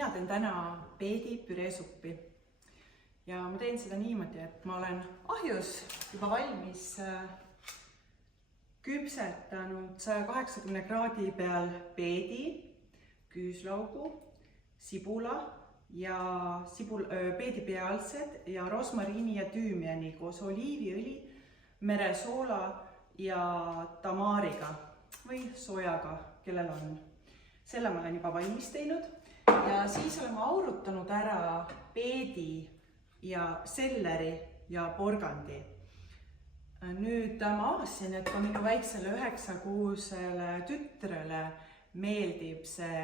Mina teen täna peedi püreesuppi ja ma teen seda niimoodi, et ma olen ahjus juba valmis küpsetanud 180 kraadi peal peedi, küüslaugu, sibula ja peedi pealsed ja rosmariini ja tüümiani koos oliiviõli, meresoola ja tamaariga või sojaga, kellel on. Selle ma olen juba valmis teinud ja siis oleme aurutanud ära peedi ja selleri ja porgandi. Nüüd ma avasin, et ka minu väiksele 9-kuusele tütrele meeldib see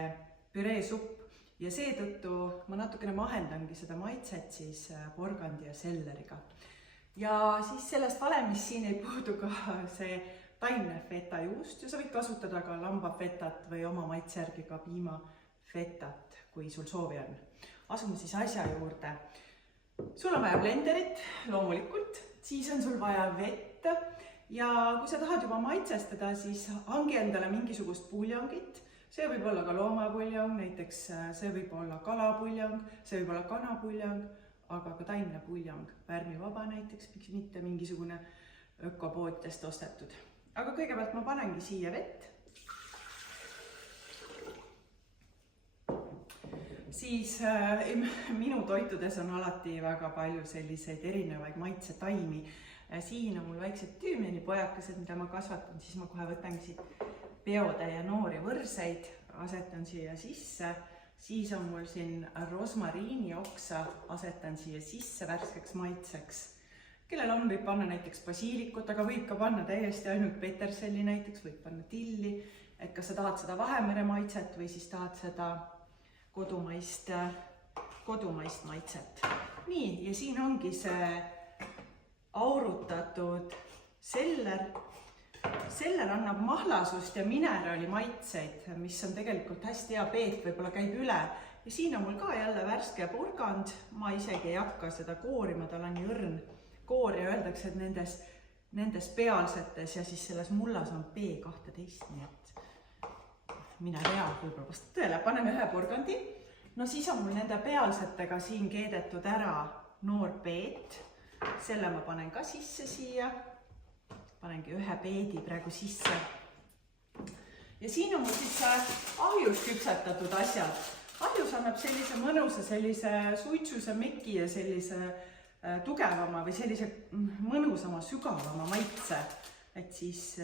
püreesupp ja seetõttu ma natukene mahendangi seda maitset siis porgandi ja selleriga. Ja siis sellest valemist siin ei puudu ka see taimne fetajuust ja sa võid kasutada ka lambafetat või oma maitse järgi ka piimafetat, kui sul soovi on. Asume siis asja juurde. Sul on vaja blenderit, loomulikult, siis on sul vaja vett ja kui sa tahad juba maitsestada, siis hangi endale mingisugust puljongit. See võib olla ka loomapuljong, näiteks see võib olla kalapuljong, see võib olla kanapuljong, aga ka taimne puljong, värmivaba näiteks, miks mitte mingisugune ökopoodidest ostetud. Aga kõigepealt ma panengi siia vett. Siis minu toitudes on alati väga palju selliseid erinevaid maitsetaimi. Siin on mul väiksed tüümianipojakesed, mida ma kasvatan, siis ma kohe võtangi siit peotäie noori võrseid, asetan siia sisse. Siis on mul siin rosmariini oksa, asetan siia sisse värskeks maitseks. Kellel on, võib panna näiteks basiilikut, aga võib ka panna täiesti ainult peterselli näiteks, võib panna tilli, et kas sa tahad seda Vahemere maitset või siis tahad seda kodumaist maitset. Nii, ja siin ongi see aurutatud seller. Seller annab mahlasust ja mineraali maitseid, mis on tegelikult hästi hea peet, võib-olla käib üle. Ja siin on mul ka jälle värske porgand, ma isegi ei hakka seda koorima, tal on nii õrn koor ja öeldakse, et nendes pealsetes ja siis selles mullas on B12, nii et mina tea, võib-olla vastab tõele. Paneme ühe porgandi. No siis on mul nende pealsetega siin keedetud ära noor peet. Selle ma panen ka sisse siia. Panengi ühe peedi praegu sisse. Ja siin on mul siis ahjus küpsetatud asjad. Ahjus annab sellise mõnusa, sellise suitsuse meki ja sellise tugevama või sellise mõnusama, sügavama maitse. Et siis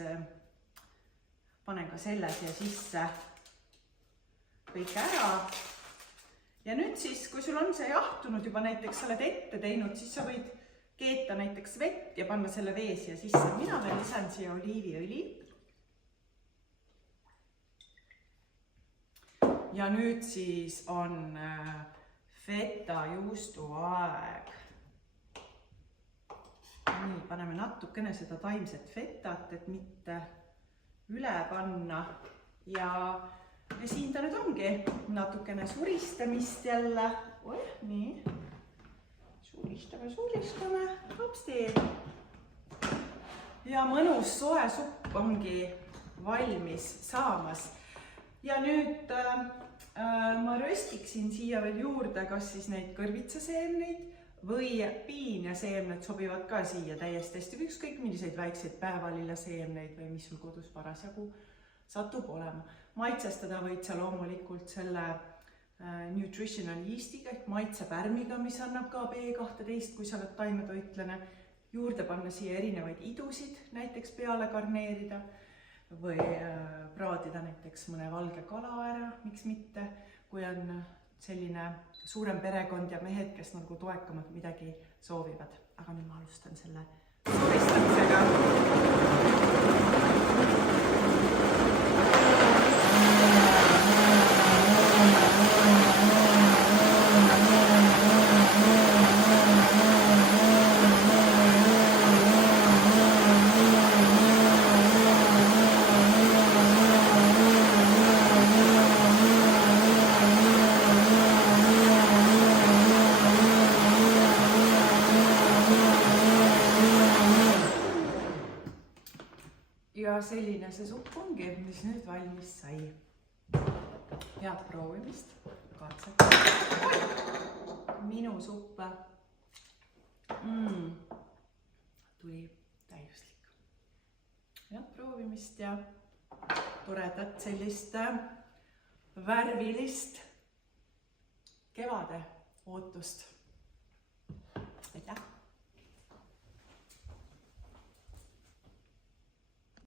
panen ka selle siia sisse kõik ära. Ja nüüd siis, kui sul on see jahtunud juba näiteks, sa oled ette teinud, siis sa võid keeta näiteks vett ja panna selle vee siia sisse. Mina veel lisan siia oliiviõli. Ja nüüd siis on fetajuustu aeg. Nii, paneme natukene seda taimset fetat, et mitte üle panna ja siin ta nüüd ongi natukene suristamist jälle. Nii, suristame, hopsti. Ja mõnus soe supp ongi valmis saamas. Ja nüüd ma röstiksin siia veel juurde, kas siis neid kõrvitsaseemneid või piin ja seemned sobivad ka siia täiesti hästi, või ükskõik milliseid väikseid päevalilleseemneid või mis sul kodus parasjagu satub olema. Maitsestada võid sa loomulikult selle nutritional yeastiga ehk maitsepärmiga, mis annab ka B12, kui sa oled taimetoitlane. Juurde panna siia erinevaid idusid, näiteks peale garneerida või praadida näiteks mõne valge kala ära, miks mitte, kui on selline suurem perekond ja mehed, kes nagu toekamad midagi soovivad. Aga nüüd ma alustan selle suristamisega. Ja selline see supp ongi, mis nüüd valmis sai. Head proovimist. katsetada minu suppe. Tuli täiuslik. Ja proovimist ja toredat sellist värvilist kevade ootust. Aitäh!